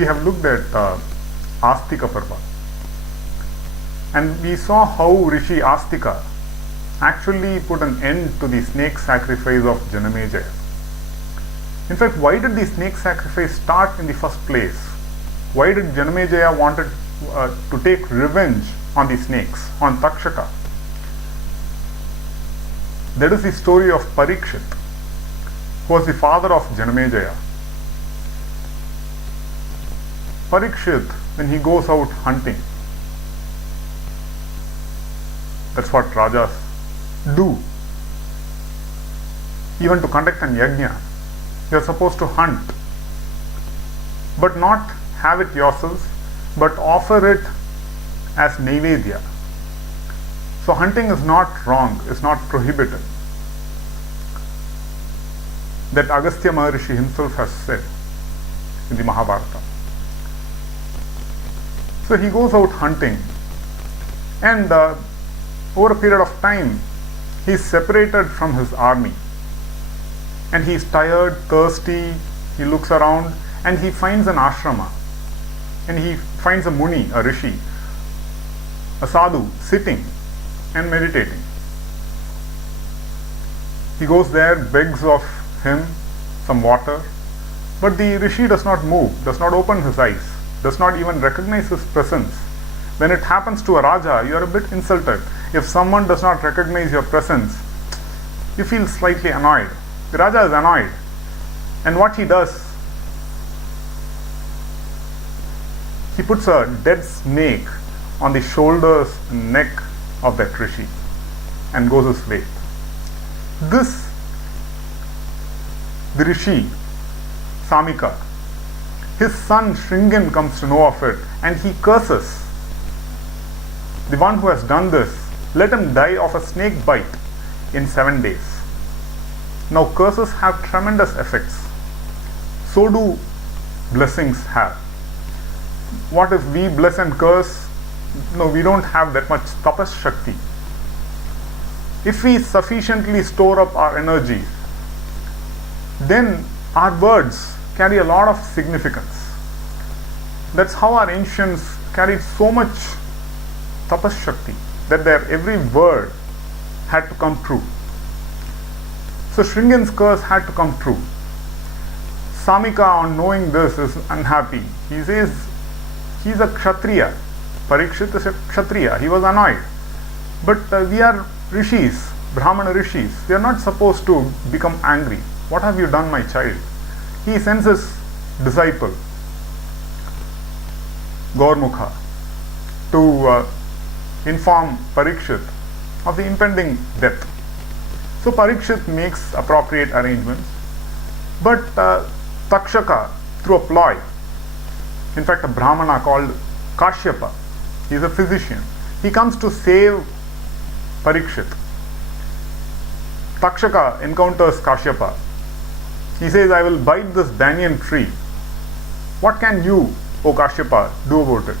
we have looked at Aastika Parva, and we saw how Rishi Aastika actually put an end to the snake sacrifice of Jananmejaya. In fact, why did the snake sacrifice start in the first place? Why did Jananmejaya wanted to take revenge on the snakes, on Takshaka? That is the story of Parikshit, who was the father of Jananmejaya. Parikshit, when he goes out hunting, that's what Rajas do. Even to conduct an yajna, you are supposed to hunt, but not have it yourselves, but offer it as Neyvedya. So hunting is not wrong, is not prohibited. That Agastya Maharishi himself has said in the Mahabharata. So he goes out hunting, and over a period of time he is separated from his army, and he is tired, thirsty. He looks around and he finds an ashrama, and he finds a Muni, a Rishi, a sadhu sitting and meditating. He goes there, begs of him some water, but the Rishi does not move, does not open his eyes, does not even recognize his presence. When it happens to a Raja, you are a bit insulted. If someone does not recognize your presence, you feel slightly annoyed. The Raja is annoyed. And what he does, he puts a dead snake on the shoulders and neck of that Rishi and goes his way. The Rishi Samika, his son Shringan comes to know of it, and he curses the one who has done this. Let him die of a snake bite in 7 days. Now curses have tremendous effects. So do blessings have. What if we bless and curse? No, we don't have that much Tapas Shakti. If we sufficiently store up our energy, then our words carry a lot of significance. That's how our ancients carried so much Tapas Shakti, that their every word had to come true. So Shringan's curse had to come true. Samika, on knowing this, is unhappy. He says he's a Kshatriya. Parikshit is a Kshatriya. He was annoyed. But we are Rishis, Brahmana Rishis. We are not supposed to become angry. What have you done, my child? He sends his disciple, Gaurmukha, to inform Parikshit of the impending death. So Parikshit makes appropriate arrangements, but Takshaka, through a ploy, in fact a Brahmana called Kashyapa, he is a physician, he comes to save Parikshit. Takshaka encounters Kashyapa. He says, I will bite this banyan tree. What can you, O Kashyapa, do about it?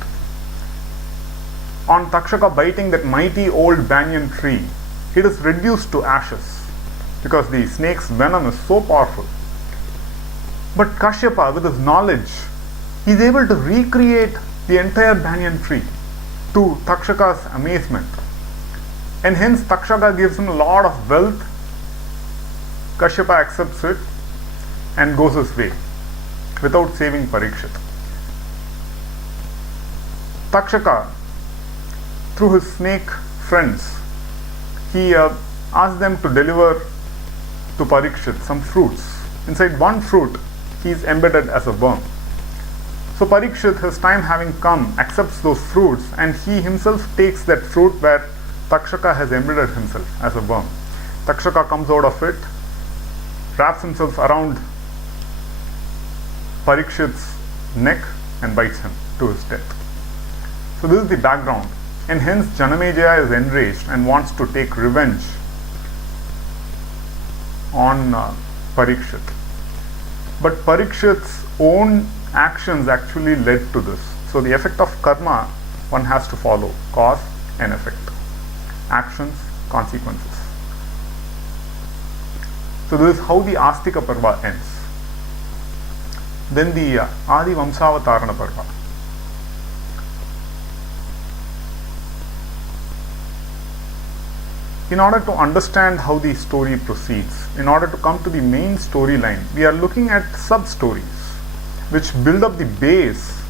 On Takshaka biting that mighty old banyan tree, it is reduced to ashes because the snake's venom is so powerful. But Kashyapa, with his knowledge, he is able to recreate the entire banyan tree, to Takshaka's amazement. And hence Takshaka gives him a lot of wealth. Kashyapa accepts it and goes his way without saving Parikshit. Takshaka, through his snake friends, he asked them to deliver to Parikshit some fruits. Inside one fruit, he is embedded as a worm. So Parikshit, his time having come, accepts those fruits, and he himself takes that fruit where Takshaka has embedded himself as a worm. Takshaka comes out of it, wraps himself around Parikshit's neck and bites him to his death. So this is the background, and hence Jananmejaya is enraged and wants to take revenge on Parikshit. But Parikshit's own actions actually led to this. So the effect of karma, one has to follow, cause and effect, actions, consequences. So this is how the Aastika Parva ends. Then the Adi Vamsavatarana Parva. In order to understand how the story proceeds, in order to come to the main storyline, we are looking at sub-stories which build up the base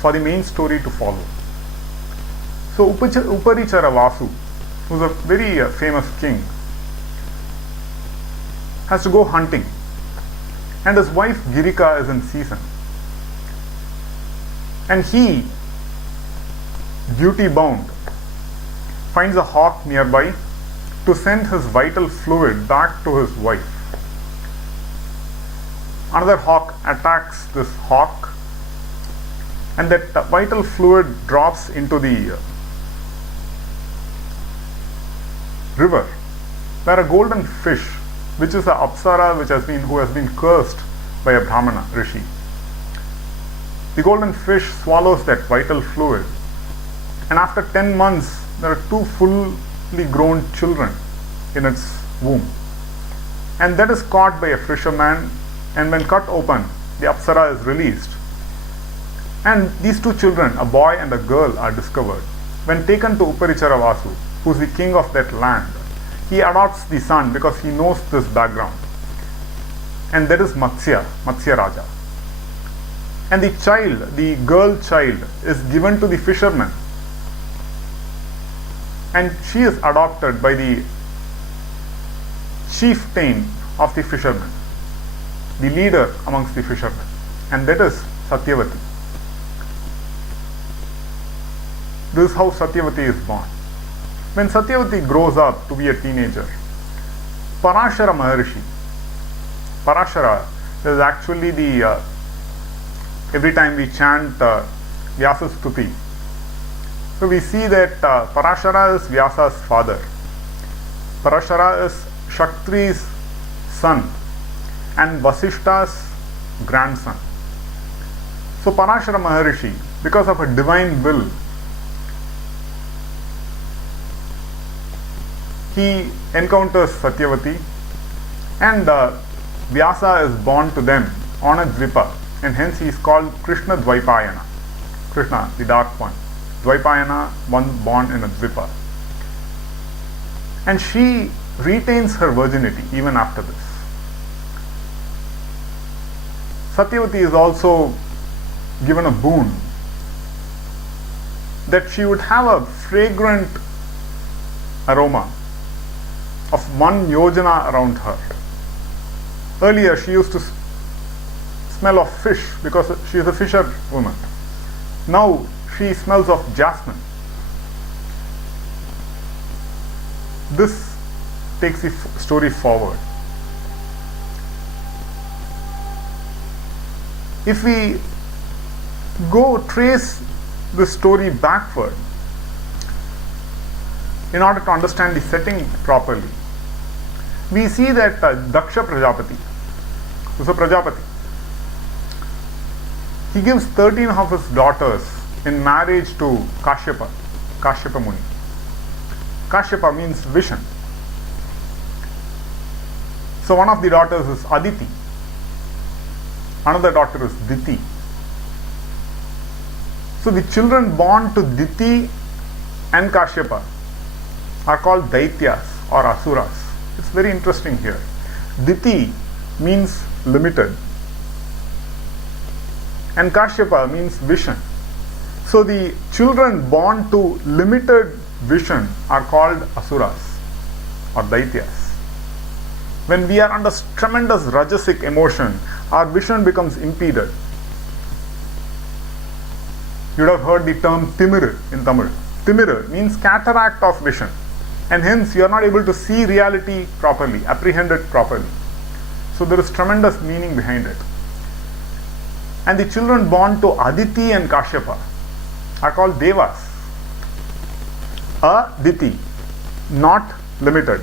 for the main story to follow. So Uparichara Vasu, who is a very famous king, has to go hunting, and his wife Girika is in season. And he, duty bound, finds a hawk nearby to send his vital fluid back to his wife. Another hawk attacks this hawk, and that vital fluid drops into the river, where a golden fish, which is a apsara who has been cursed by a Brahmana Rishi. The golden fish swallows that vital fluid, and after 10 months there are 2 fully grown children in its womb. And that is caught by a fisherman, and when cut open, the apsara is released. And these 2 children, a boy and a girl, are discovered. When taken to Uparichara Vasu, who is the king of that land, he adopts the son because he knows this background. And that is Matsya Raja. And the child, the girl child, is given to the fisherman. And she is adopted by the chieftain of the fishermen, the leader amongst the fishermen, and that is Satyavati. This is how Satyavati is born. When Satyavati grows up to be a teenager, Parashara Maharishi, Parashara is actually the, every time we chant Vyasa's Stuti, so we see that Parashara is Vyasa's father. Parashara is Shaktri's son and Vasishta's grandson. So Parashara Maharishi, because of a divine will, he encounters Satyavati, and Vyasa is born to them on a Dvipa, and hence he is called Krishna Dvaipayana. Krishna, the dark one. Dvaipayana, one born in a Dvipa. And she retains her virginity even after this. Satyavati is also given a boon that she would have a fragrant aroma of 1 yojana around her. Earlier she used to smell of fish because she is a fisher woman. Now she smells of jasmine. This takes the story forward. If we go trace the story backward, in order to understand the setting properly, we see that Daksha Prajapati, who is a Prajapati, he gives 13 of his daughters in marriage to Kashyapa Muni. Kashyapa means vision. So one of the daughters is Aditi, another daughter is Diti. So the children born to Diti and Kashyapa are called Daityas or Asuras. It's very interesting here. Diti means limited, and Kashyapa means vision. So the children born to limited vision are called Asuras or Daityas. When we are under tremendous rajasic emotion, our vision becomes impeded. You would have heard the term Timiru in Tamil. Timiru means cataract of vision, and hence you are not able to see reality properly, apprehend it properly. So there is tremendous meaning behind it. And the children born to Aditi and Kashyapa are called Devas. Aditi, not limited,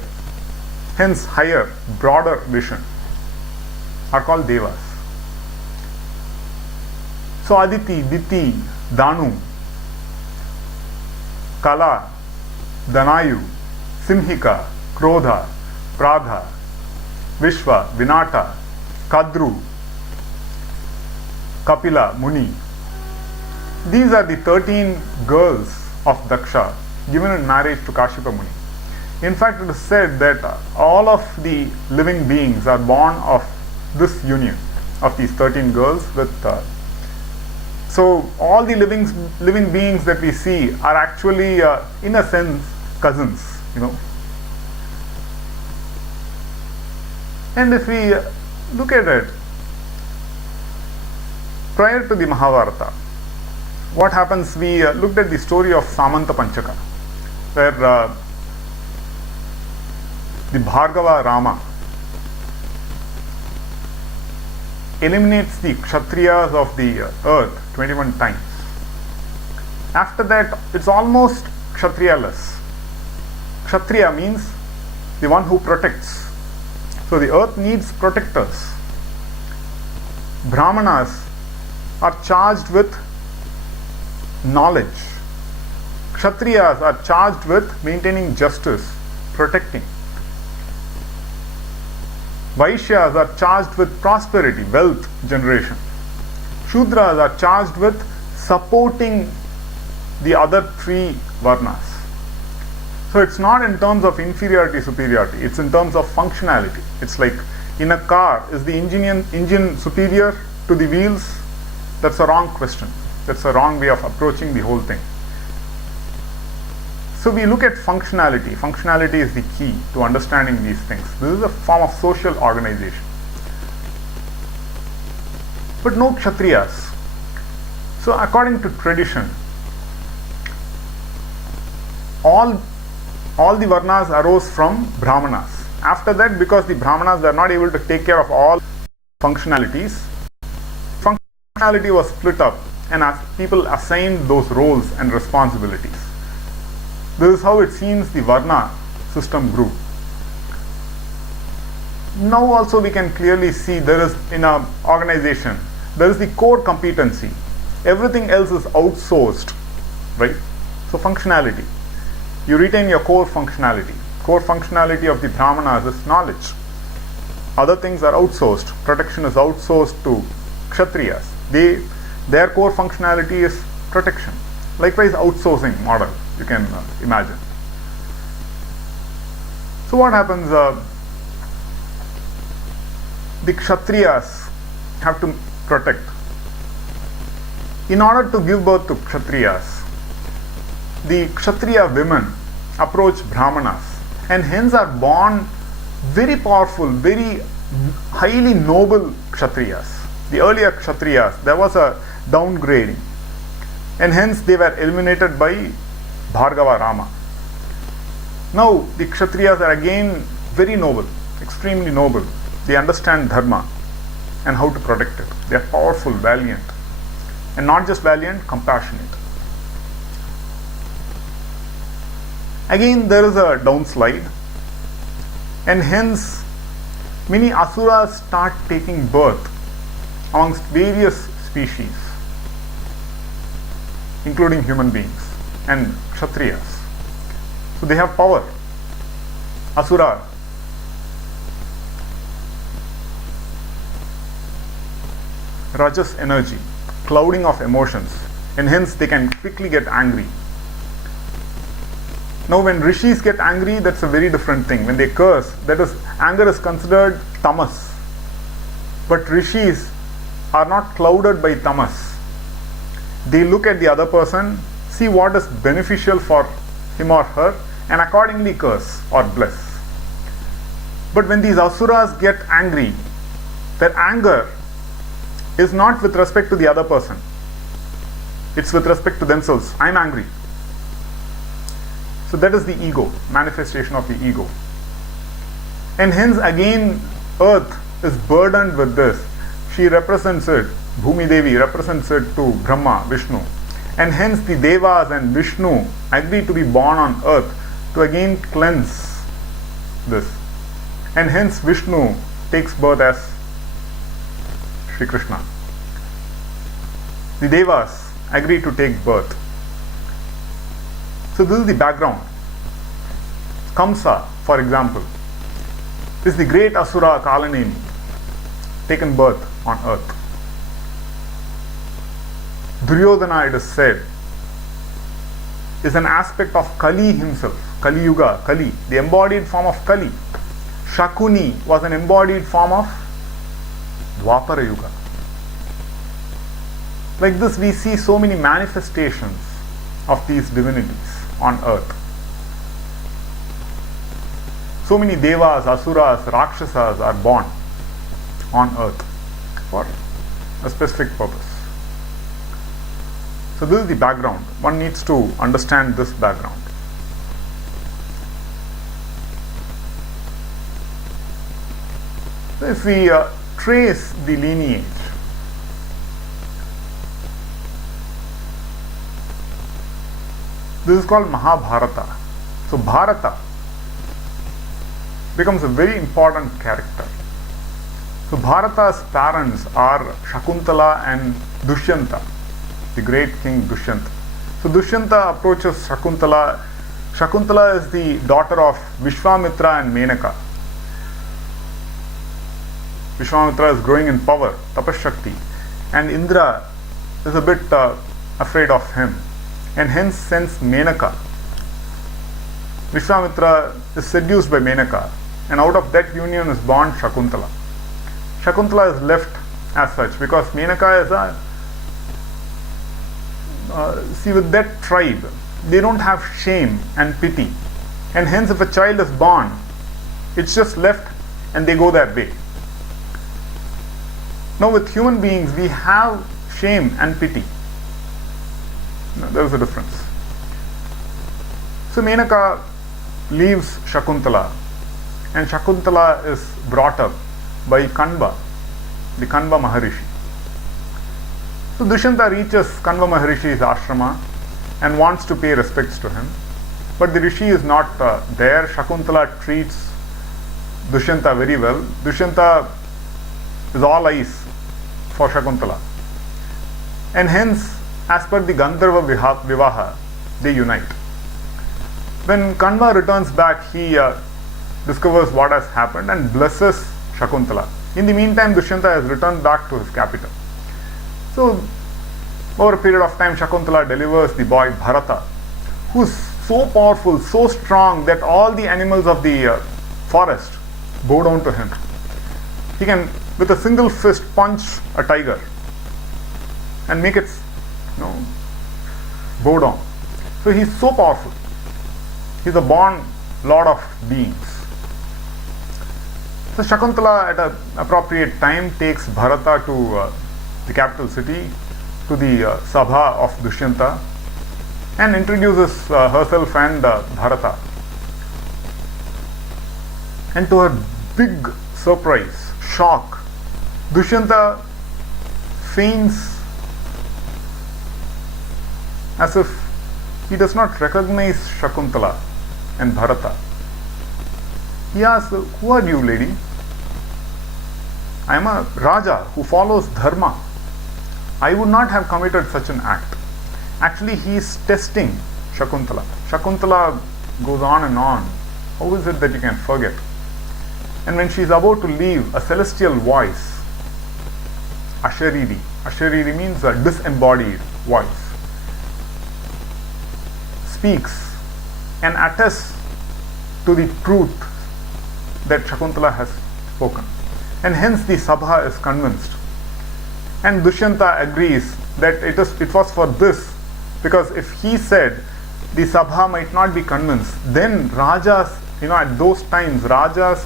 hence higher, broader vision, are called Devas. So Aditi, Diti, Danu, Kala, Danayu, Simhika, Krodha, Pradha, Vishwa, Vinata, Kadru, Kapila, Muni. These are the 13 girls of Daksha given in marriage to Kashyapa Muni. In fact, it is said that all of the living beings are born of this union of these 13 girls with so all the living beings that we see are actually in a sense cousins, and if we look at it, prior to the Mahabharata, what happens, we looked at the story of Samanta Panchaka, where the Bhargava Rama eliminates the Kshatriyas of the earth 21 times. After that, it's almost Kshatriya-less. Kshatriya means the one who protects. So the earth needs protectors. Brahmanas are charged with knowledge. Kshatriyas are charged with maintaining justice, protecting. Vaishyas are charged with prosperity, wealth generation. Shudras are charged with supporting the other three varnas. So it's not in terms of inferiority, superiority, it's in terms of functionality. It's like in a car, is the engine superior to the wheels? That's a wrong question. That's a wrong way of approaching the whole thing. So we look at functionality. Functionality is the key to understanding these things. This is a form of social organization. But no Kshatriyas. So according to tradition, all the Varnas arose from Brahmanas. After that, because the Brahmanas were not able to take care of all functionalities, functionality was split up and as people assigned those roles and responsibilities. This is how it seems the Varna system grew. Now also we can clearly see there is, in an organization, there is the core competency. Everything else is outsourced, right? So functionality. You retain your core functionality. Core functionality of the Brahmanas is knowledge. Other things are outsourced. Protection is outsourced to Kshatriyas. Their core functionality is protection. Likewise, outsourcing model, you can imagine. So what happens? The Kshatriyas have to protect. In order to give birth to Kshatriyas, the Kshatriya women approach Brahmanas and hence are born very powerful, very highly noble Kshatriyas. The earlier Kshatriyas, there was a downgrading and hence they were eliminated by Bhargava Rama. Now the Kshatriyas are again very noble, extremely noble. They understand dharma and how to protect it. They are powerful, valiant, and not just valiant, compassionate. Again there is a downslide and hence many asuras start taking birth amongst various species, including human beings and Kshatriyas. So they have power. Asura, Rajas energy, clouding of emotions, and hence they can quickly get angry. Now when rishis get angry, that's a very different thing. When they curse, that is, anger is considered tamas. But rishis are not clouded by tamas. They look at the other person, see what is beneficial for him or her, and accordingly curse or bless. But when these asuras get angry, their anger is not with respect to the other person. It's with respect to themselves. I'm angry. So that is the ego, manifestation of the ego. And hence again earth is burdened with this. She represents it, Bhumi Devi represents it to Brahma, Vishnu. And hence the Devas and Vishnu agree to be born on earth to again cleanse this. And hence Vishnu takes birth as Shri Krishna. The Devas agree to take birth. So this is the background. Kamsa, for example, is the great Asura Kalaneni, taken birth on earth. Duryodhana, it is said, is an aspect of Kali himself. Kali Yuga, Kali, the embodied form of Kali. Shakuni was an embodied form of Dwapara Yuga. Like this, we see so many manifestations of these divinities on earth. So many devas, asuras, rakshasas are born on earth for a specific purpose. So this is the background. One needs to understand this background. So if we trace the lineage, this is called Mahabharata. So Bharata becomes a very important character. So Bharata's parents are Shakuntala and Dushyanta, the great king Dushyanta. So Dushyanta approaches Shakuntala. Shakuntala is the daughter of Vishwamitra and Menaka. Vishwamitra is growing in power, Tapas Shakti, and Indra is a bit afraid of him, and hence sends Menaka. Vishwamitra is seduced by Menaka, and out of that union is born Shakuntala. Shakuntala is left as such because Menaka is see, with that tribe, they don't have shame and pity, and hence if a child is born, it's just left and they go their way. Now with human beings, we have shame and pity. No, there is a difference. So Menaka leaves Shakuntala, and Shakuntala is brought up by Kanva, the Kanva Maharishi. So Dushyanta reaches Kanva Maharishi's ashrama and wants to pay respects to him, but the Rishi is not there. Shakuntala treats Dushyanta very well. Dushyanta is all eyes for Shakuntala, and hence, as per the Gandharva Vivaha, they unite. When Kanva returns back, he discovers what has happened and blesses Shakuntala. In the meantime, Dushyanta has returned back to his capital. So, over a period of time, Shakuntala delivers the boy Bharata, who is so powerful, so strong that all the animals of the forest bow down to him. He can, with a single fist, punch a tiger and make it, bow down. So he is so powerful. He is a born lord of beings. So Shakuntala at an appropriate time takes Bharata to the capital city, to the Sabha of Dushyanta, and introduces herself and Bharata. And to her big surprise, shock, Dushyanta feigns as if he does not recognize Shakuntala and Bharata. He asks, "Who are you, lady?" "I am a Raja who follows Dharma. I would not have committed such an act." Actually, he is testing Shakuntala. Shakuntala goes on and on. How is it that you can forget? And when she is about to leave, a celestial voice, Ashariri means a disembodied voice, speaks and attests to the truth that Shakuntala has spoken. And hence the Sabha is convinced. And Dushyanta agrees that it was for this, because if he said the Sabha might not be convinced, then Rajas, at those times, Rajas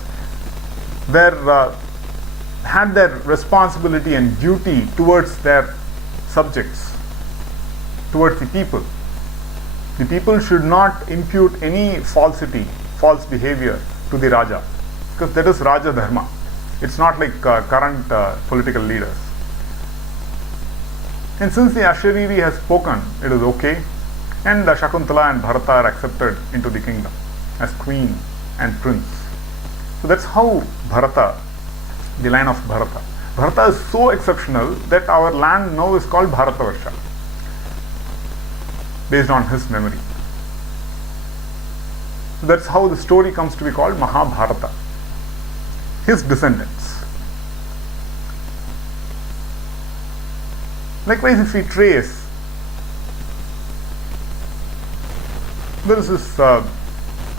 had their responsibility and duty towards their subjects, towards the people. The people should not impute any false behavior to the Raja, because that is Raja Dharma. It's not like current political leaders. And since the Ashariri has spoken, it is okay, and Shakuntala and Bharata are accepted into the kingdom as queen and prince. So that's how Bharata, the line of Bharata. Bharata is so exceptional that our land now is called Bharatavarsha, based on his memory. So that's how the story comes to be called Mahabharata. His descendants. Likewise, if we trace There is this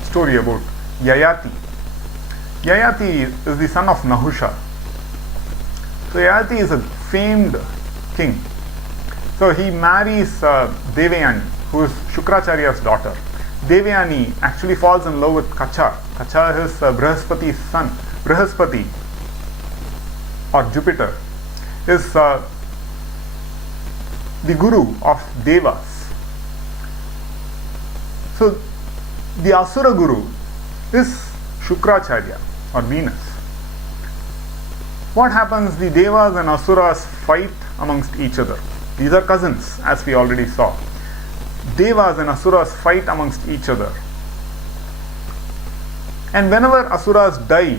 story about Yayati. Yayati is the son of Nahusha. So Yayati is a famed king. So he marries Devayani, who is Shukracharya's daughter. Devayani actually falls in love with Kacha. Kacha is Brihaspati's son. Brihaspati, or Jupiter, is the guru of Devas. So the Asura guru is Shukracharya, or Venus. What happens? The Devas and Asuras fight amongst each other. These are cousins, as we already saw. Devas and Asuras fight amongst each other. And whenever Asuras die,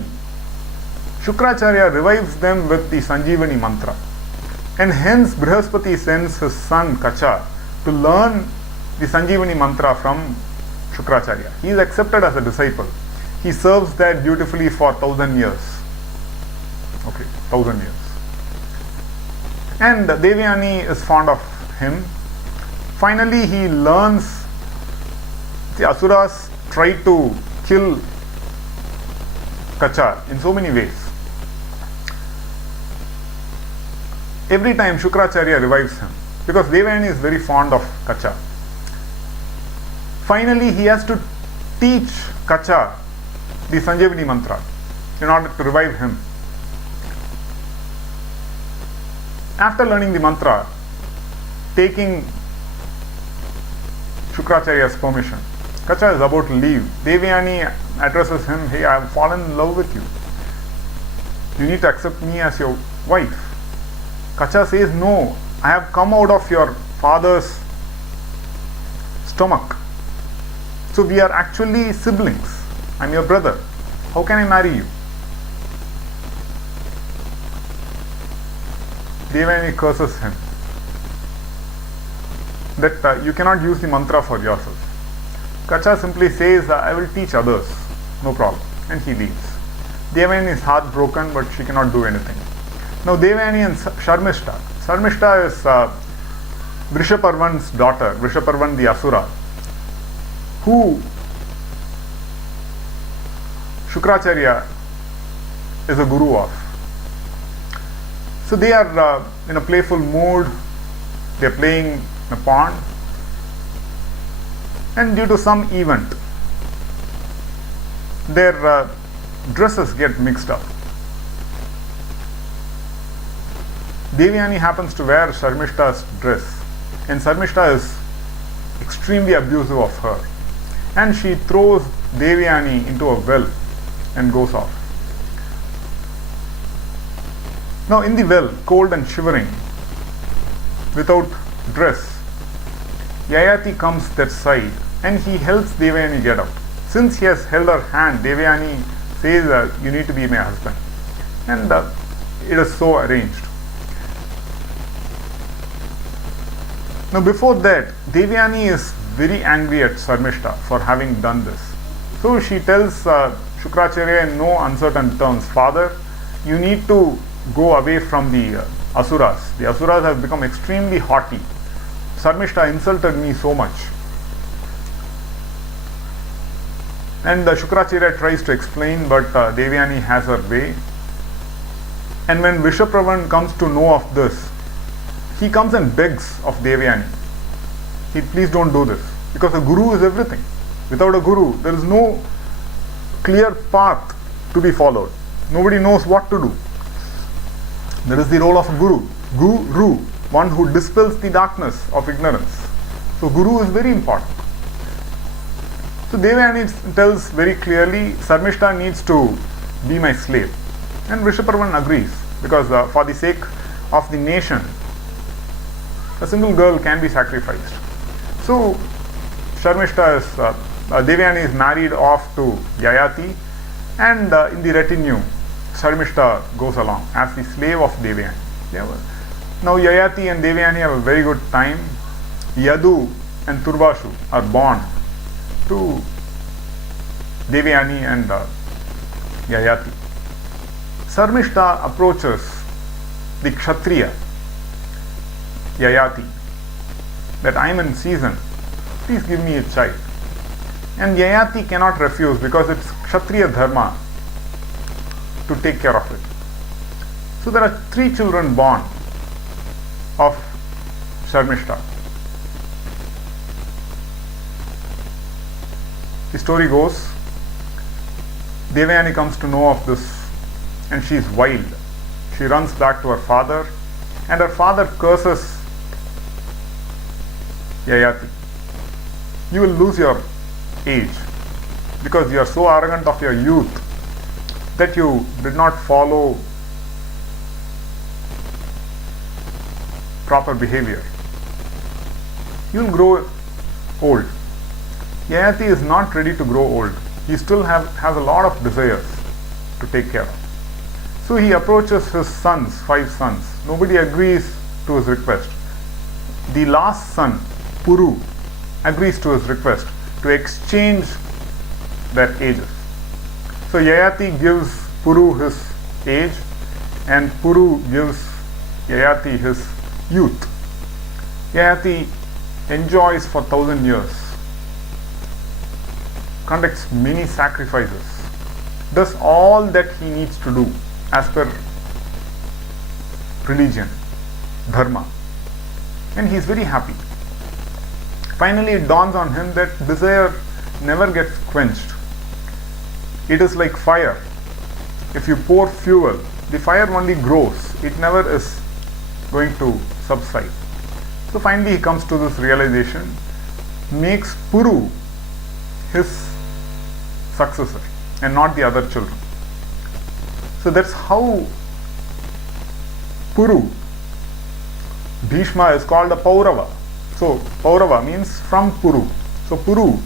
Shukracharya revives them with the Sanjeevani mantra. And hence Brihaspati sends his son Kacha to learn the Sanjeevani mantra from Shukracharya. He is accepted as a disciple. He serves there dutifully for 1,000 years. Okay, 1,000 years. And Devayani is fond of him. Finally, he learns. The Asuras try to kill Kacha in so many ways. Every time Shukracharya revives him, because Devayani is very fond of Kacha. Finally, he has to teach Kacha the Sanjeevani mantra in order to revive him. After learning the mantra, taking Shukracharya's permission, Kacha is about to leave. Devayani addresses him, "Hey, I have fallen in love with you. You need to accept me as your wife." Kacha says, "No, I have come out of your father's stomach. So we are actually siblings. I am your brother. How can I marry you?" Devayani curses him that you cannot use the mantra for yourself. Kacha simply says, "I will teach others, no problem," and he leaves. Devayani is heartbroken, but she cannot do anything. Now Devayani and Sharmishta. Sharmishta is Vrishaparvan's daughter, Vrishaparvan the Asura, who Shukracharya is a guru of. So they are in a playful mood. They are playing in a pond, and due to some event, their dresses get mixed up. Devayani happens to wear Sharmishta's dress, and Sharmishta is extremely abusive of her, and she throws Devayani into a well and goes off. Now in the well, cold and shivering, without dress, Yayati comes that side and he helps Devayani get out. Since he has held her hand, Devayani says, "You need to be my husband," and it is so arranged. Now before that, Devayani is very angry at Sharmishta for having done this. So she tells Shukracharya in no uncertain terms, "Father, you need to go away from the Asuras. The Asuras have become extremely haughty. Sharmishta insulted me so much." And Shukracharya tries to explain, but Devayani has her way. And when Vishapravan comes to know of this, he comes and begs of Devayani, "Please don't do this, because a guru is everything. Without a guru, there is no clear path to be followed. Nobody knows what to do. There is the role of a guru. Guru, one who dispels the darkness of ignorance. So guru is very important." So Devayani tells very clearly, "Sharmishta needs to be my slave." And Vishaparvan agrees, because for the sake of the nation, a single girl can be sacrificed. So Sharmishta is, Devayani is married off to Yayati, and in the retinue, Sharmishta goes along as the slave of Devayani. Now Yayati and Devayani have a very good time. Yadu and Turbashu are born to Devayani and Yayati. Sharmishta approaches the Kshatriya, Yayati, that "I am in season, please give me a child." And Yayati cannot refuse because it's Kshatriya Dharma to take care of it. So there are 3 children born of Sharmishta. The story goes, Devayani comes to know of this and she is wild. She runs back to her father and her father curses Yayati. You will lose your age because you are so arrogant of your youth that you did not follow proper behavior. You will grow old. Yayati is not ready to grow old. He still has a lot of desires to take care of. So he approaches his sons, 5 sons. Nobody agrees to his request. The last son, Puru, agrees to his request to exchange their ages. So Yayati gives Puru his age and Puru gives Yayati his youth. Yayati enjoys for 1,000 years, conducts many sacrifices, does all that he needs to do as per religion, dharma, and he is very happy. Finally, it dawns on him that desire never gets quenched. It is like fire. If you pour fuel, the fire only grows. It never is going to subside. So finally he comes to this realization, makes Puru his successor and not the other children. So that's how Puru, Bhishma, is called a Paurava. So Paurava means from Puru. So Puru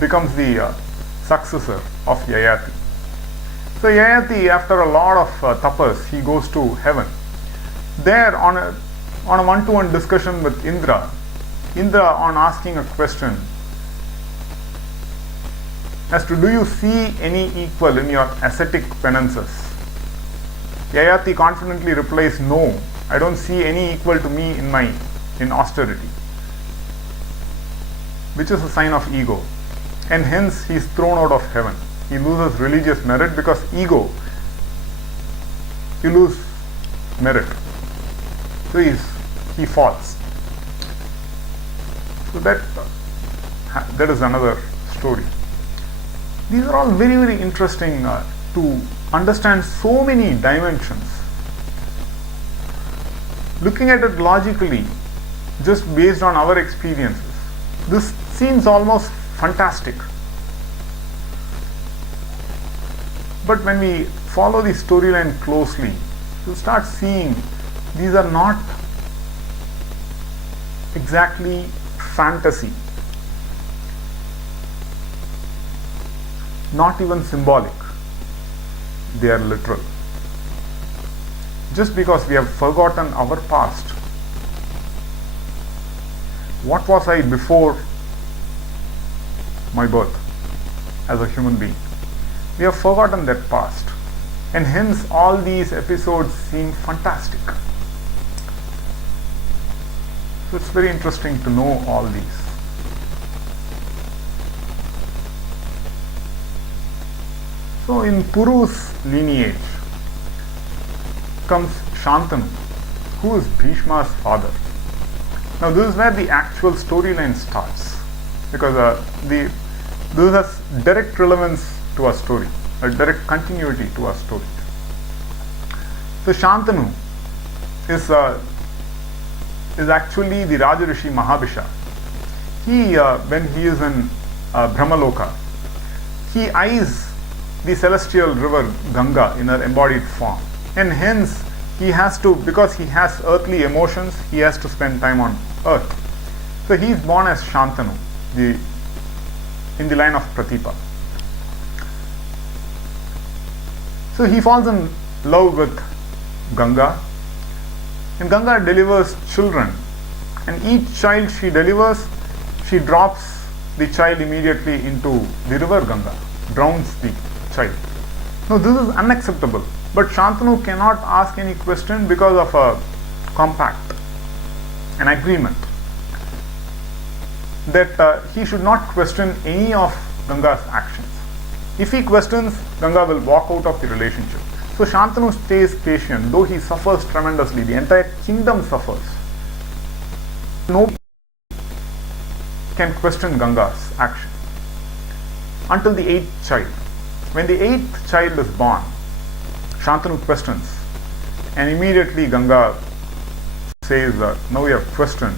becomes the successor of Yayati. So Yayati, after a lot of tapas, he goes to heaven. There, on a one-to-one discussion with Indra, on asking a question as to do you see any equal in your ascetic penances, Yayati confidently replies, no, I don't see any equal to me in austerity, which is a sign of ego, and hence he is thrown out of heaven. He loses religious merit because ego, you lose merit. So he falls. So that is another story. These are all very, very interesting to understand so many dimensions. Looking at it logically, just based on our experiences, this seems almost fantastic. But when we follow the storyline closely, you start seeing these are not exactly fantasy, not even symbolic, they are literal. Just because we have forgotten our past, what was I before my birth as a human being? We have forgotten that past, and hence all these episodes seem fantastic. So it's very interesting to know all these. So in Puru's lineage comes Shantanu, who is Bhishma's father. Now this is where the actual storyline starts, because this has direct relevance to our story, a direct continuity to our story. So Shantanu is actually the Rajarishi Mahabhisha. He, when he is in Brahmaloka, he eyes the celestial river Ganga in her embodied form, and hence he has to, because he has earthly emotions, he has to spend time on earth. So he is born as Shantanu, in the line of Pratipa. So he falls in love with Ganga, and Ganga delivers children, and each child she delivers, she drops the child immediately into the river Ganga, drowns the child. Now this is unacceptable, but Shantanu cannot ask any question because of a compact, an agreement, that he should not question any of Ganga's actions. If he questions, Ganga will walk out of the relationship. So Shantanu stays patient, though he suffers tremendously. The entire kingdom suffers. Nobody can question Ganga's action until the 8th child. When the 8th child is born, Shantanu questions, and immediately Ganga says, now you have questioned,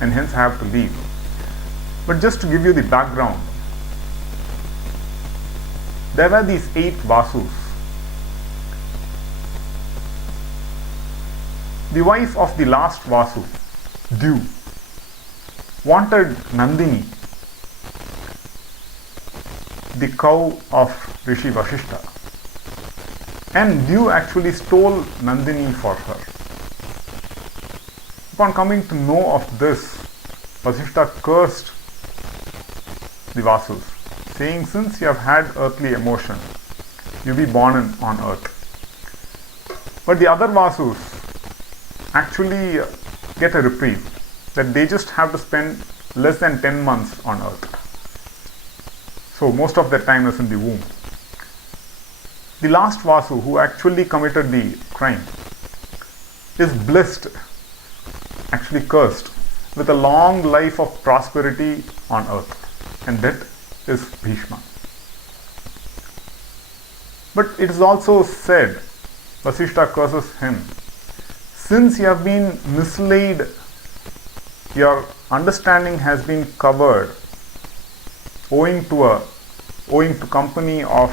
and hence I have to leave. But just to give you the background, there were these 8 Vasus. The wife of the last Vasu, Do, wanted Nandini, the cow of Rishi Vashishta, and Do actually stole Nandini for her. Upon coming to know of this, Vashishta cursed the Vasus, saying, since you have had earthly emotion, you be born on earth. But the other Vasus actually get a reprieve, that they just have to spend less than 10 months on earth. So most of their time is in the womb. The last Vasu, who actually committed the crime, is blessed, actually cursed, with a long life of prosperity on earth. And that is Bhishma. But it is also said, Vasishta curses him, since you have been misled, your understanding has been covered, owing to company of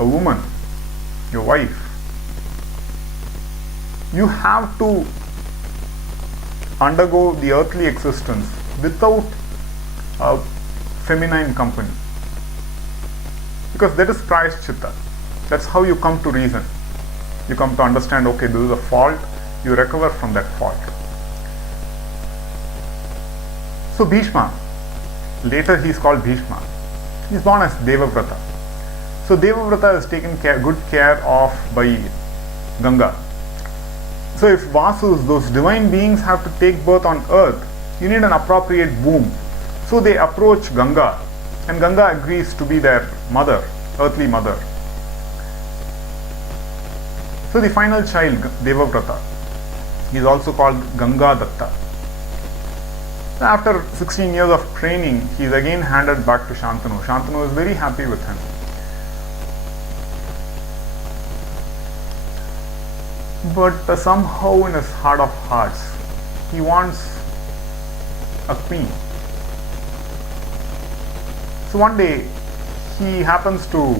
a woman, your wife. You have to undergo the earthly existence without a feminine company, because that is Prayaschitta. That's how you come to reason. You come to understand, okay, this is a fault, you recover from that fault. So Bhishma, later he is called Bhishma, he is born as Devavrata. So Devavrata is taken good care of by Ganga. So if Vasus, those divine beings, have to take birth on earth, you need an appropriate womb. So they approach Ganga, and Ganga agrees to be their mother, earthly mother. So the final child, Devavrata, is also called Ganga Datta. After 16 years of training, he is again handed back to Shantanu. Shantanu is very happy with him. But somehow in his heart of hearts, he wants a queen. So one day, he happens to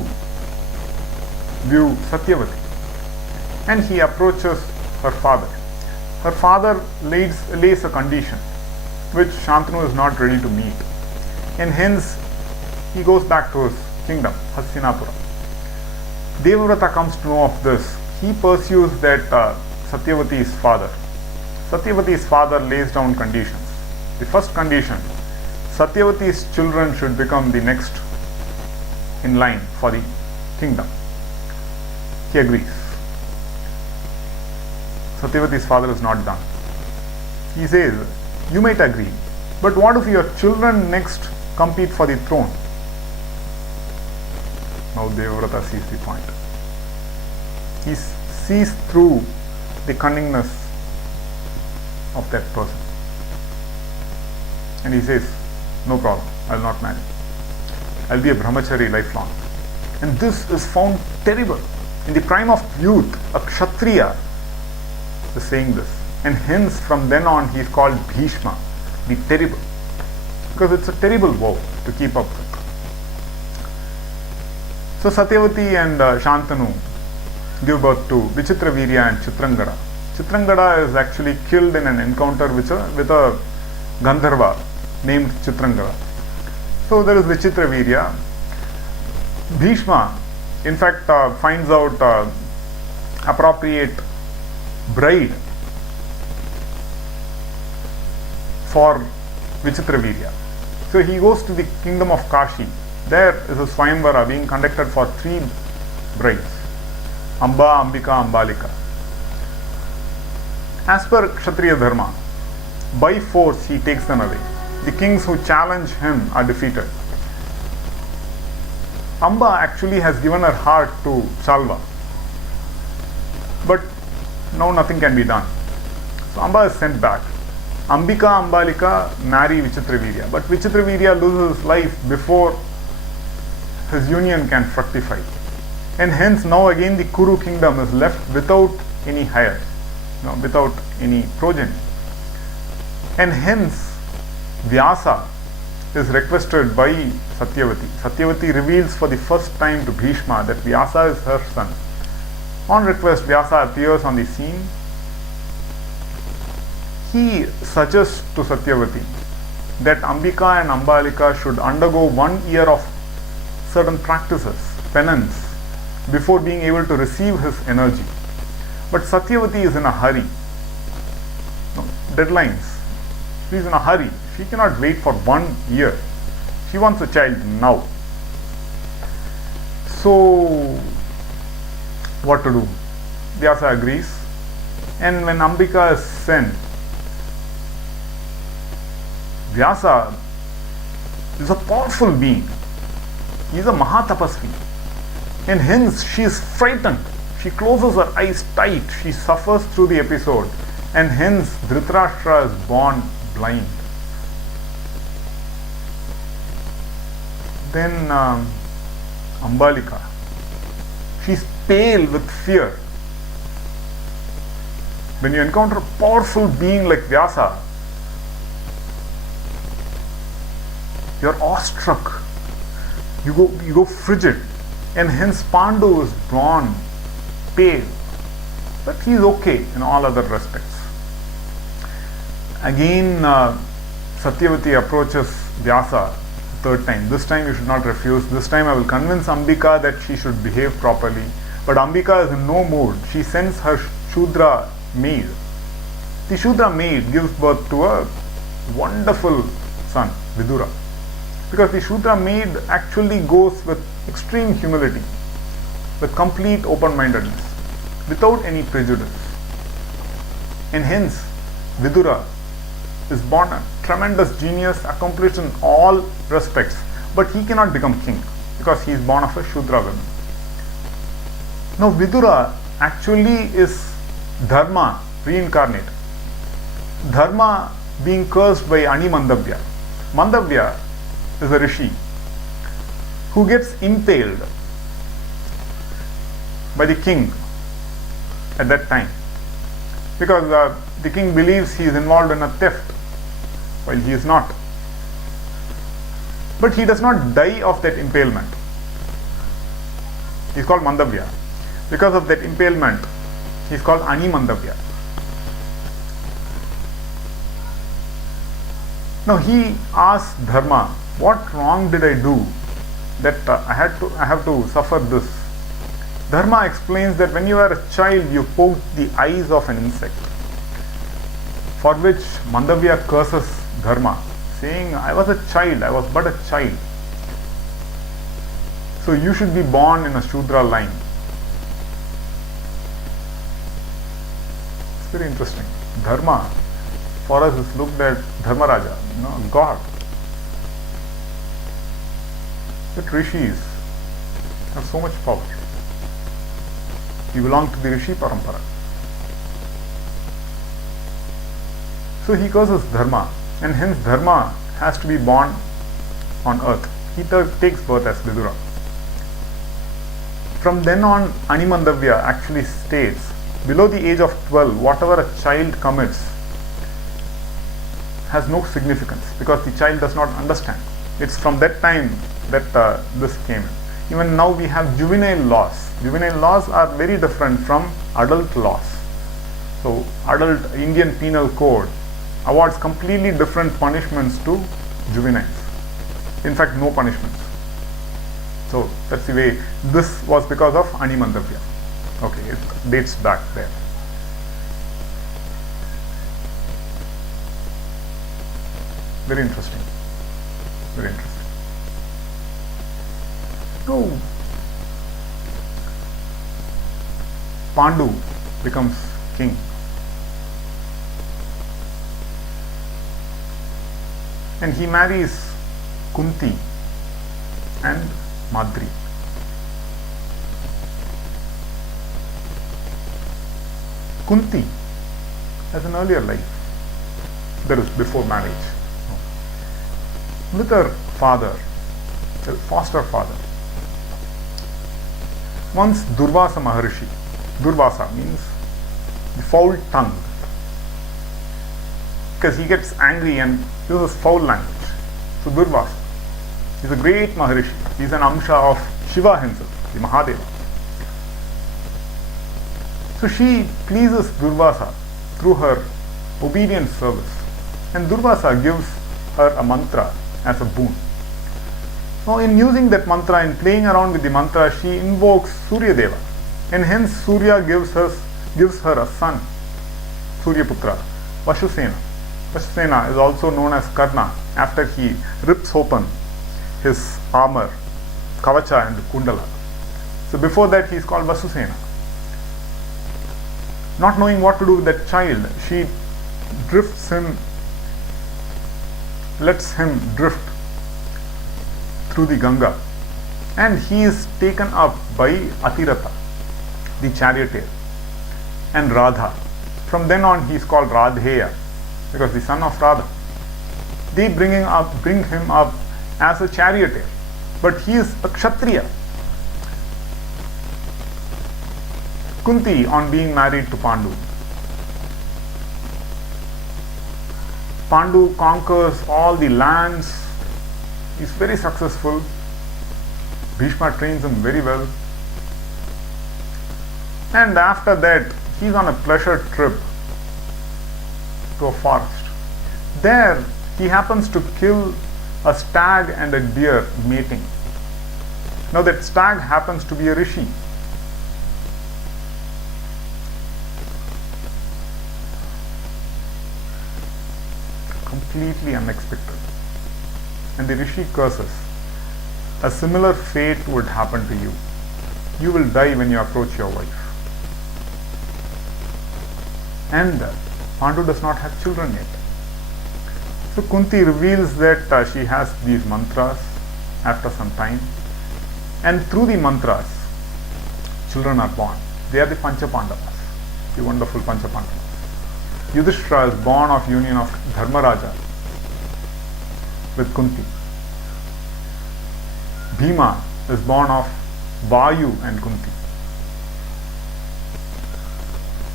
view Satyavati, and he approaches her father. Her father lays a condition which Shantanu is not ready to meet, and hence he goes back to his kingdom, Hastinapura. Devavrata comes to know of this. He pursues that Satyavati's father. Satyavati's father lays down conditions. The first condition, Satyavati's children should become the next in line for the kingdom. He agrees. Satyavati's father is not done. He says, you might agree, but what if your children next compete for the throne? Now Devavrata sees the point. He sees through the cunningness of that person. And he says, no problem, I will not marry. I will be a brahmachari lifelong. And this is found terrible. In the prime of youth, a Kshatriya is saying this. And hence from then on he is called Bhishma, the terrible. Because it's a terrible vow to keep up with. So Satyavati and Shantanu give birth to Vichitravirya and Chitrangada. Chitrangada is actually killed in an encounter with a Gandharva named Chitrangada. So there is Vichitravirya. Bhishma, in fact, finds out appropriate bride for Vichitravirya. So he goes to the kingdom of Kashi. There is a Swayamvara being conducted for 3 brides. Amba, Ambika, Ambalika. As per Kshatriya Dharma, by force he takes them away. The kings who challenge him are defeated. Amba actually has given her heart to Shalva. But now nothing can be done. So Amba is sent back. Ambika Ambalika marry Vichitravirya, but Vichitravirya loses his life before his union can fructify. And hence now again the Kuru kingdom is left without any heirs, without any progeny. And hence Vyasa is requested by Satyavati. Satyavati reveals for the first time to Bhishma that Vyasa is her son. On request, Vyasa appears on the scene. He suggests to Satyavati that Ambika and Ambalika should undergo 1 year of certain practices, penance, before being able to receive his energy. But Satyavati is in a hurry. Deadlines. She is in a hurry. She cannot wait for 1 year. She wants a child now. So, what to do? Vyasa agrees. And when Ambika is sent, Vyasa is a powerful being. He is a Mahatapasvi. And hence she is frightened. She closes her eyes tight. She suffers through the episode. And hence Dhritarashtra is born blind. Then Ambalika. She is pale with fear. When you encounter a powerful being like Vyasa, you are awestruck. You go frigid. And hence Pandu is born pale. But he is okay in all other respects. Again, Satyavati approaches Vyasa third time. This time you should not refuse. This time I will convince Ambika that she should behave properly. But Ambika is in no mood. She sends her Shudra maid. The Shudra maid gives birth to a wonderful son, Vidura. Because the Shudra maid actually goes with extreme humility, with complete open-mindedness, without any prejudice. And hence, Vidura is born a tremendous genius, accomplished in all respects, but he cannot become king because he is born of a Shudra woman. Now, Vidura actually is Dharma reincarnate. Dharma being cursed by Ani Mandavya. Mandavya is a rishi who gets impaled by the king at that time because the king believes he is involved in a theft while he is not. But he does not die of that impalement. He is called Mandavya. Because of that impalement, he is called Ani Mandavya. Now he asks Dharma, what wrong did I do that I have to suffer this? Dharma explains that when you are a child, you poked the eyes of an insect, for which Mandavya curses Dharma, saying, I was a child, I was but a child. So you should be born in a Shudra line. It's very interesting. Dharma, for us, is looked at Dharmaraja, God. But rishis have so much power. We belong to the Rishi Parampara. So he curses Dharma, and hence Dharma has to be born on earth. He takes birth as Vidura. From then on, Animandavya actually states, below the age of 12, whatever a child commits has no significance because the child does not understand. It's from that time that this came in. Even now we have juvenile laws. Juvenile laws are very different from adult laws. So adult Indian Penal Code awards completely different punishments to juveniles. In fact, no punishments. So that's the way. This was because of Animandavya. Okay, it dates back there. Very interesting. Very interesting. So Pandu becomes king. And he marries Kunti and Madri. Kunti has an earlier life, that is before marriage, with her father, her foster father. Once Durvasa Maharishi, Durvasa means the foul tongue, because he gets angry and uses foul language. So Durvasa is a great Maharishi. He is an Amsha of Shiva himself, the Mahadeva. So she pleases Durvasa through her obedient service, and Durvasa gives her a mantra as a boon. Now, in using that mantra, in playing around with the mantra, she invokes Surya Deva, and hence Surya gives her a son, Surya Putra, Vashusena. Vashusena is also known as Karna after he rips open his armor, Kavacha and Kundala. So before that he is called Vasusena. Not knowing what to do with that child, she lets him drift through the Ganga, and he is taken up by Atirata, the charioteer, and Radha. From then on he is called Radheya, because the son of Radha. They bring him up as a charioteer, but he is a Kshatriya. Kunti, on being married to Pandu, Pandu conquers all the lands. He is very successful. Bhishma trains him very well. And after that, he is on a pleasure trip to a forest. There, he happens to kill a stag and a deer mating. Now that stag happens to be a rishi. Completely unexpected. And the rishi curses, a similar fate would happen to you. You will die when you approach your wife. And Pandu does not have children yet. So Kunti reveals that she has these mantras after some time, and through the mantras, children are born. They are the Pancha Pandavas, the wonderful Pancha Pandavas. Yudhishthira is born of union of Dharmaraja with Kunti. Bhima is born of Vayu and Kunti.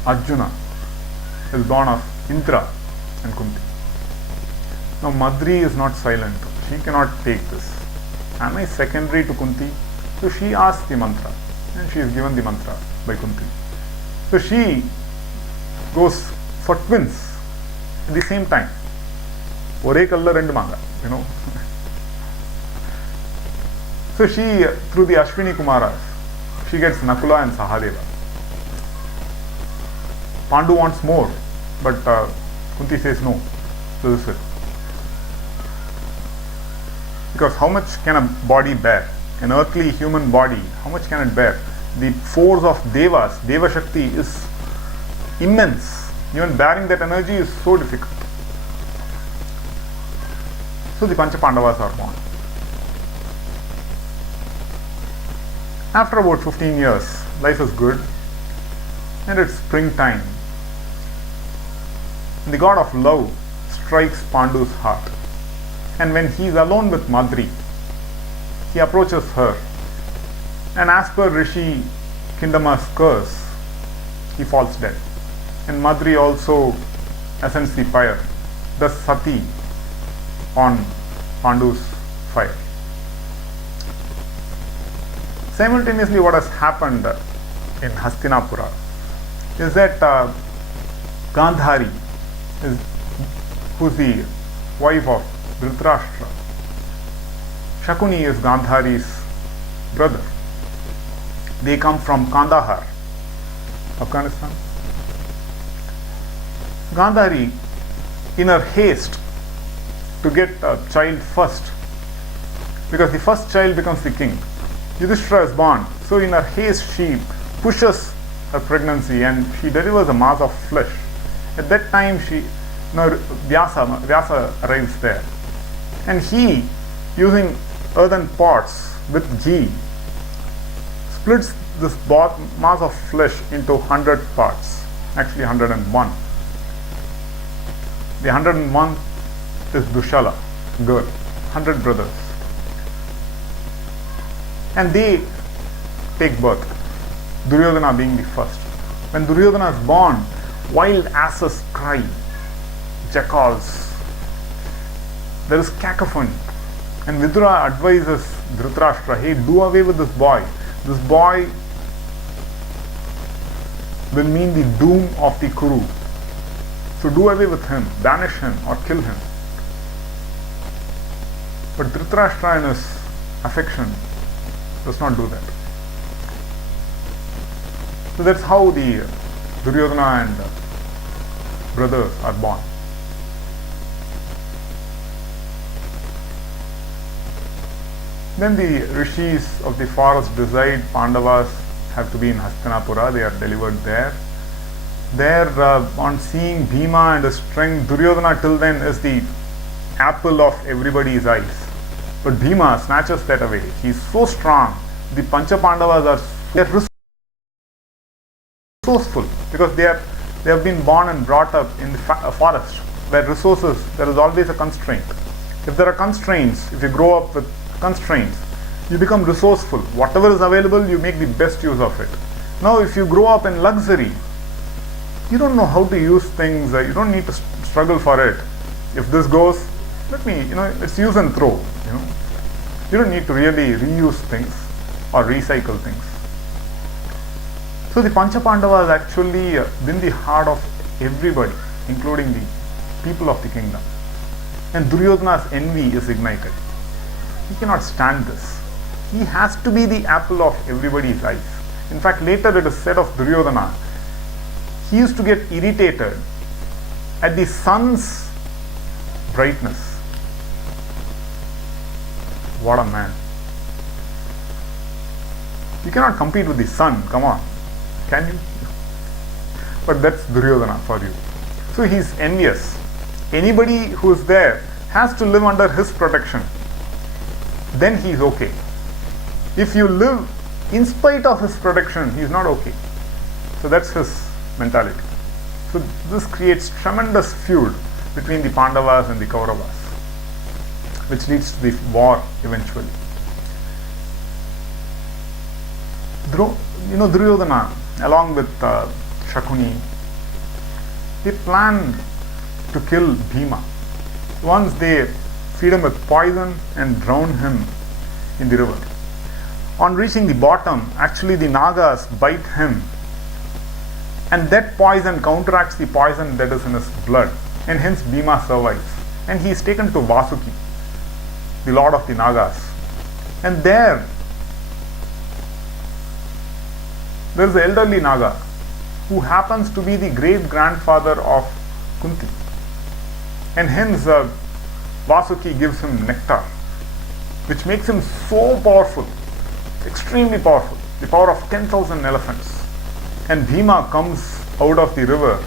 Arjuna is born of Indra and Kunti. Now Madri is not silent. She cannot take this. Am I secondary to Kunti? So she asks the mantra, and she is given the mantra by Kunti. So she goes for twins at the same time. Ore kalla rendu manga, So she, through the Ashwini Kumaras, she gets Nakula and Sahadeva. Pandu wants more, but Kunti says no. This is it. Because how much can a body bear? An earthly human body, how much can it bear? The force of Devas, Deva Shakti, is immense. Even bearing that energy is so difficult. So the Pancha Pandavas are born. After about 15 years, life is good, and it's springtime. The god of love strikes Pandu's heart, and when he is alone with Madri, he approaches her, and as per Rishi Kindama's curse, he falls dead. And Madri also ascends the pyre, does sati on Pandu's fire. Simultaneously, what has happened in Hastinapura is that Gandhari, who is the wife of Dhritarashtra, Shakuni is Gandhari's brother. They come from Kandahar, Afghanistan. Gandhari, in her haste to get a child first, because the first child becomes the king. Yudhishthira is born, so in her haste she pushes her pregnancy and she delivers a mass of flesh. At that time, Vyasa arrives there, and he, using earthen pots with ghee, splits this mass of flesh into 100 parts. actually 101. The 101 is Dushala, girl, 100 brothers. And they take birth, Duryodhana being the first. When Duryodhana is born, wild asses cry, jackals, there is cacophony. And Vidura advises Dhritarashtra, hey, do away with this boy. This boy will mean the doom of the Kuru. So do away with him, banish him or kill him. But Dhritarashtra in his affection does not do that. So that's how the Duryodhana and brothers are born. Then the rishis of the forest decide Pandavas have to be in Hastinapura. They are delivered there. There, on seeing Bhima and his strength, Duryodhana till then is the apple of everybody's eyes. But Bhima snatches that away. He is so strong. The Pancha Pandavas are resourceful because they have been born and brought up in the forest where resources, there is always a constraint. If there are constraints, if you grow up with constraints, you become resourceful. Whatever is available, you make the best use of it. Now, if you grow up in luxury, you don't know how to use things. You don't need to struggle for it. If this goes, it's use and throw. You don't need to really reuse things or recycle things. So the Pancha Pandavas actually win the heart of everybody, including the people of the kingdom. And Duryodhana's envy is ignited. He cannot stand this. He has to be the apple of everybody's eyes. In fact, later it is said of Duryodhana, he used to get irritated at the sun's brightness. What a man. You cannot compete with the sun, come on. Can you? But that's Duryodhana for you. So he's envious. Anybody who is there has to live under his protection. Then he is okay. If you live in spite of his protection, he is not okay. So that's his mentality. So this creates tremendous feud between the Pandavas and the Kauravas, which leads to the war eventually. Duryodhana, along with Shakuni, they plan to kill Bhima. Once they feed him with poison and drown him in the river. On reaching the bottom, actually the Nagas bite him, and that poison counteracts the poison that is in his blood, and hence Bhima survives. And he is taken to Vasuki, the lord of the Nagas. And there is the elderly Naga who happens to be the great grandfather of Kunti. And hence Vasuki gives him nectar, which makes him so powerful, extremely powerful, the power of 10,000 elephants. And Bhima comes out of the river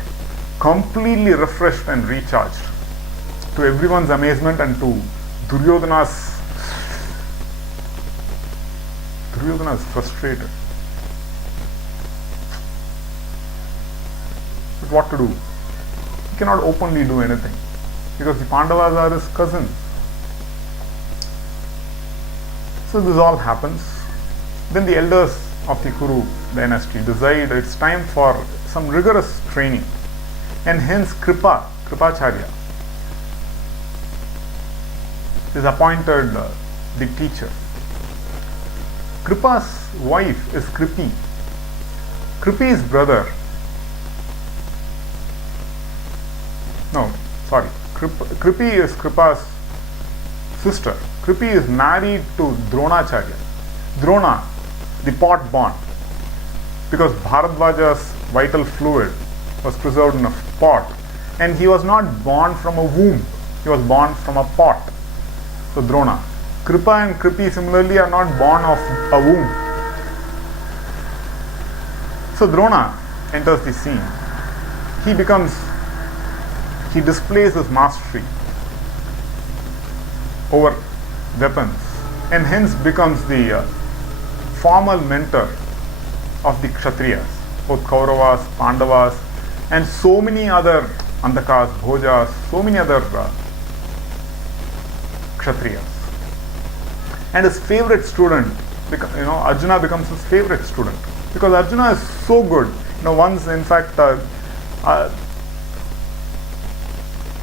completely refreshed and recharged, to everyone's amazement and to Duryodhana is frustrated. But what to do? He cannot openly do anything because the Pandavas are his cousins. So this all happens. Then the elders of the Kuru dynasty decide it's time for some rigorous training, and hence Kripacharya is appointed the teacher. Kripa's wife is Kripi. Kripi's brother, Kripi is Kripa's sister. Kripi is married to Dronacharya. Drona, the pot born, because Bharadvaja's vital fluid was preserved in a pot, and he was not born from a womb, he was born from a pot. So Drona. Kripa and Kripi similarly are not born of a womb. So Drona enters the scene. He displays his mastery over weapons, and hence becomes the formal mentor of the Kshatriyas, both Kauravas, Pandavas, and so many other Antakas, Bhojas, so many other Kshatriyas. And his favorite student, Arjuna becomes his favorite student because Arjuna is so good. Once, in fact,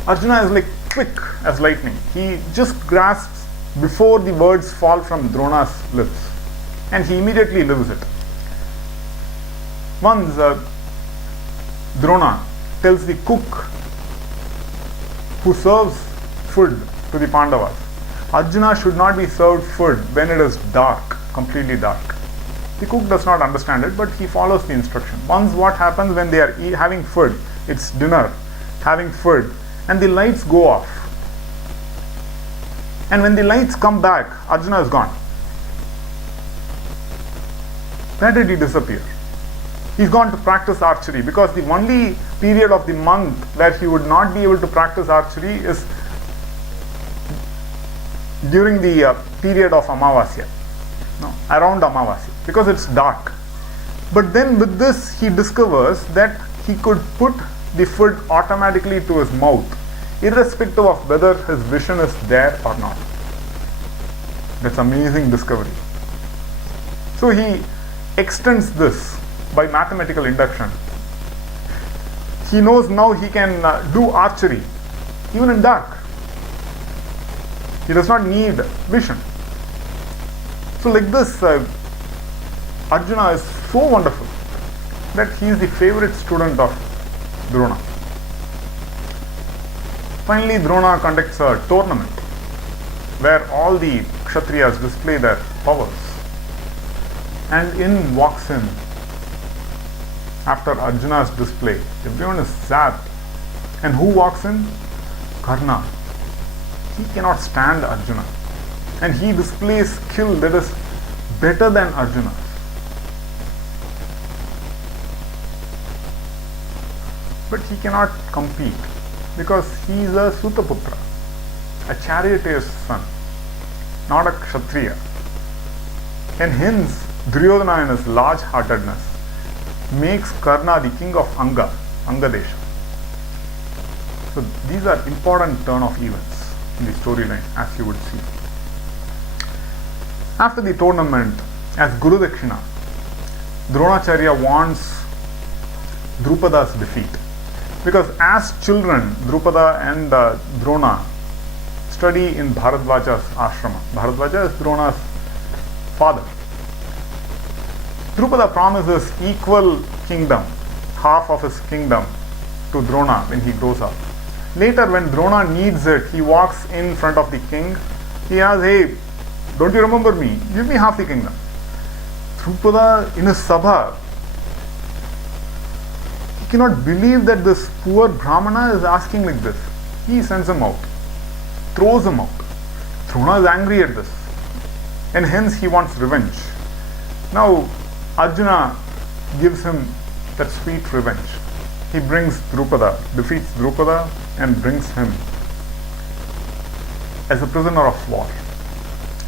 Arjuna is like quick as lightning. He just grasps before the words fall from Drona's lips, and he immediately lives it. Once Drona tells the cook who serves food to the Pandavas, Arjuna should not be served food when it is dark, completely dark. The cook does not understand it, but he follows the instruction. Once what happens when they are having food, it's dinner, having food, and the lights go off. And when the lights come back, Arjuna is gone. Where did he disappear? He's gone to practice archery, because the only period of the month where he would not be able to practice archery is during the period of Amavasya, around Amavasya, because it's dark. But then with this, he discovers that he could put the food automatically to his mouth, irrespective of whether his vision is there or not. That's amazing discovery. So he extends this by mathematical induction. He knows now he can do archery even in dark. He does not need vision. So like this, Arjuna is so wonderful that he is the favorite student of Drona. Finally, Drona conducts a tournament where all the Kshatriyas display their powers. And in walks in, after Arjuna's display, everyone is zapped. And who walks in? Karna. He cannot stand Arjuna. And he displays skill that is better than Arjuna's. But he cannot compete because he is a Sutaputra, a charioteer's son, not a Kshatriya. And hence, Duryodhana in his large-heartedness makes Karna the king of Angadesha. So these are important turn of events in the storyline, as you would see. After the tournament, as Guru Dakshina, Dronacharya wants Drupada's defeat. Because as children, Drupada and Drona study in Bharadwaja's ashrama. Bharadwaja is Drona's father. Drupada promises equal kingdom, half of his kingdom, to Drona when he grows up. Later, when Drona needs it, he walks in front of the king. He asks, "Hey, don't you remember me? Give me half the kingdom." Drupada in his sabha, he cannot believe that this poor Brahmana is asking like this. He sends him out, throws him out. Drona is angry at this, and hence he wants revenge. Now, Arjuna gives him that sweet revenge. He brings Drupada, defeats Drupada, and brings him as a prisoner of war.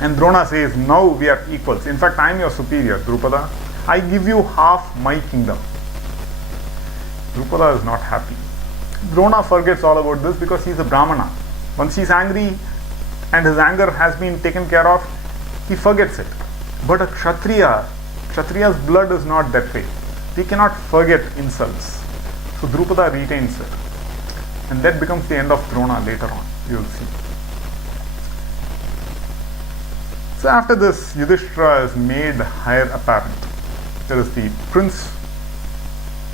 And Drona says, "Now we are equals. In fact, I am your superior, Drupada. I give you half my kingdom." Drupada is not happy. Drona forgets all about this because he is a Brahmana. Once he is angry and his anger has been taken care of, he forgets it. But a Kshatriya's blood is not that way. He cannot forget insults. So Drupada retains it. And that becomes the end of Drona later on. You will see. So after this, Yudhishthira is made heir apparent. There is the prince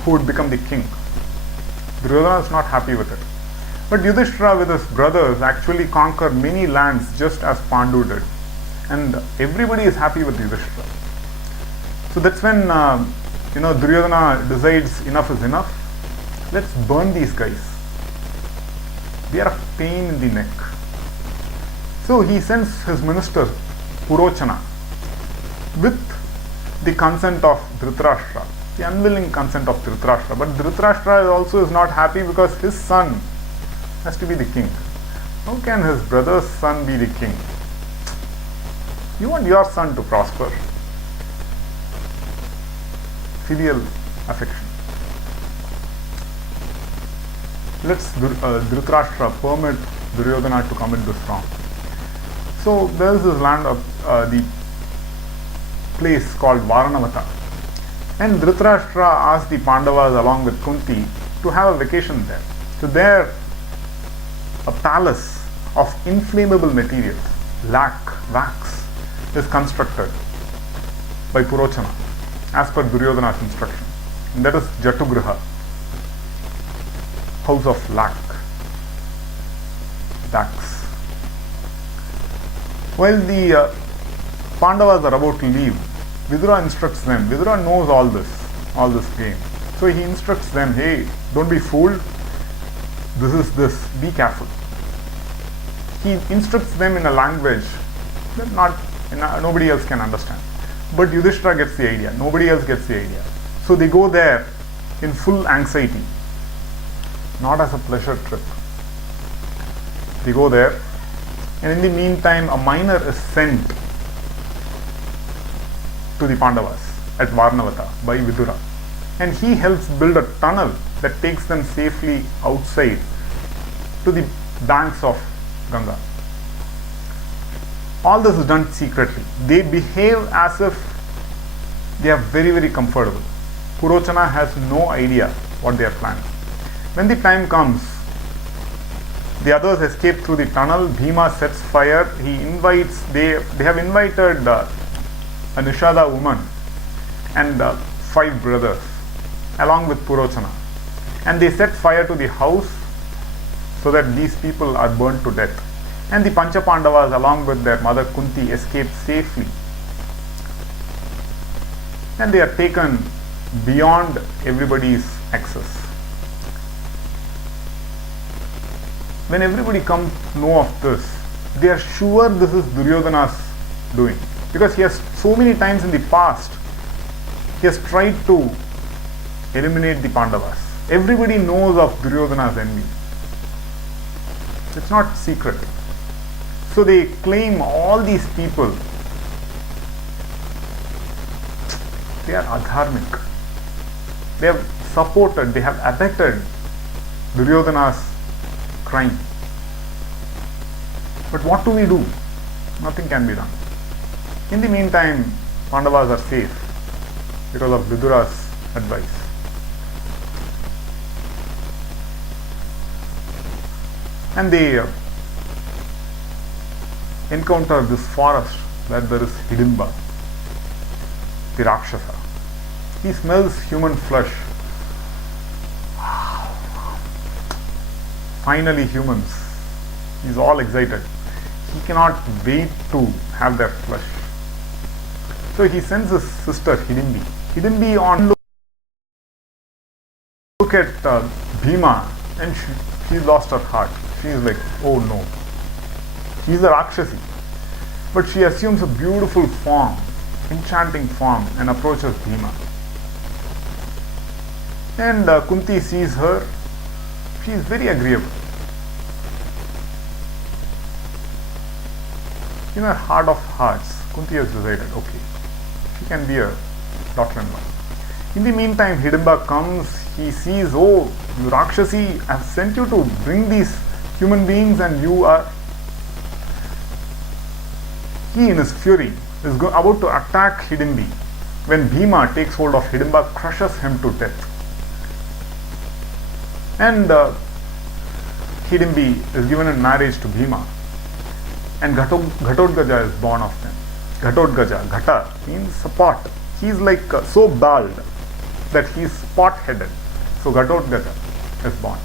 who would become the king. Duryodhana is not happy with it. But Yudhishthira with his brothers actually conquer many lands just as Pandu did. And everybody is happy with Yudhishthira. So that's when Duryodhana decides enough is enough. Let's burn these guys. They are a pain in the neck. So he sends his minister Purochana with the consent of Dhritarashtra, the unwilling consent of Dhritarashtra. But Dhritarashtra also is not happy because his son has to be the king. How can his brother's son be the king? You want your son to prosper. Filial affection. lets Dhritarashtra permit Duryodhana to commit this wrong. So there is this land of the place called Varanavata. And Dhritarashtra asked the Pandavas along with Kunti to have a vacation there. So there, a palace of inflammable materials, wax, is constructed by Purochana as per Duryodhana's instruction. And that is Jatugriha, house of wax. While the Pandavas are about to leave, Vidura instructs them. Vidura knows all this game. So he instructs them, hey, don't be fooled. This is this. Be careful. He instructs them in a language that nobody else can understand. But Yudhishthira gets the idea. Nobody else gets the idea. So they go there in full anxiety, not as a pleasure trip. They go there, and in the meantime, a miner is sent to the Pandavas at Varanavata by Vidura. And he helps build a tunnel that takes them safely outside to the banks of Ganga. All this is done secretly. They behave as if they are very, very comfortable. Purochana has no idea what they are planning. When the time comes, the others escape through the tunnel. Bhima sets fire. They have invited a Nishada woman and 5 brothers along with Purochana. And they set fire to the house so that these people are burnt to death. And the Pancha Pandavas along with their mother Kunti escape safely. And they are taken beyond everybody's access. When everybody comes to know of this, they are sure this is Duryodhana's doing. Because he has so many times in the past, he has tried to eliminate the Pandavas. Everybody knows of Duryodhana's envy. It's not secret. So they claim all these people, they are adharmic. They have supported, they have abetted Duryodhana's crime. But what do we do? Nothing can be done. In the meantime, Pandavas are safe because of Vidura's advice. And they encounter this forest where there is Hidimba, the Rakshasa. He smells human flesh. Finally humans. He's all excited. He cannot wait to have their flesh. So he sends his sister Hidimbi. Hidimbi on look at Bhima, and she's lost her heart. She's like, oh no. He's a Rakshasi. But she assumes a beautiful form, enchanting form, and approaches Bhima. And Kunti sees her. She is very agreeable. In her heart of hearts, Kunti has decided, okay, she can be a daughter-in-law. In the meantime, Hidimba comes, he sees, oh, you Rakshasi, I have sent you to bring these human beings and you are... He in his fury is about to attack Hidimbi when Bhima takes hold of Hidimba, crushes him to death. And Hidimbi is given in marriage to Bhima. And Ghatotkacha is born of them. Ghatotkacha, Ghata means a pot. He is like so bald that he is spot-headed. So Ghatotkacha is born.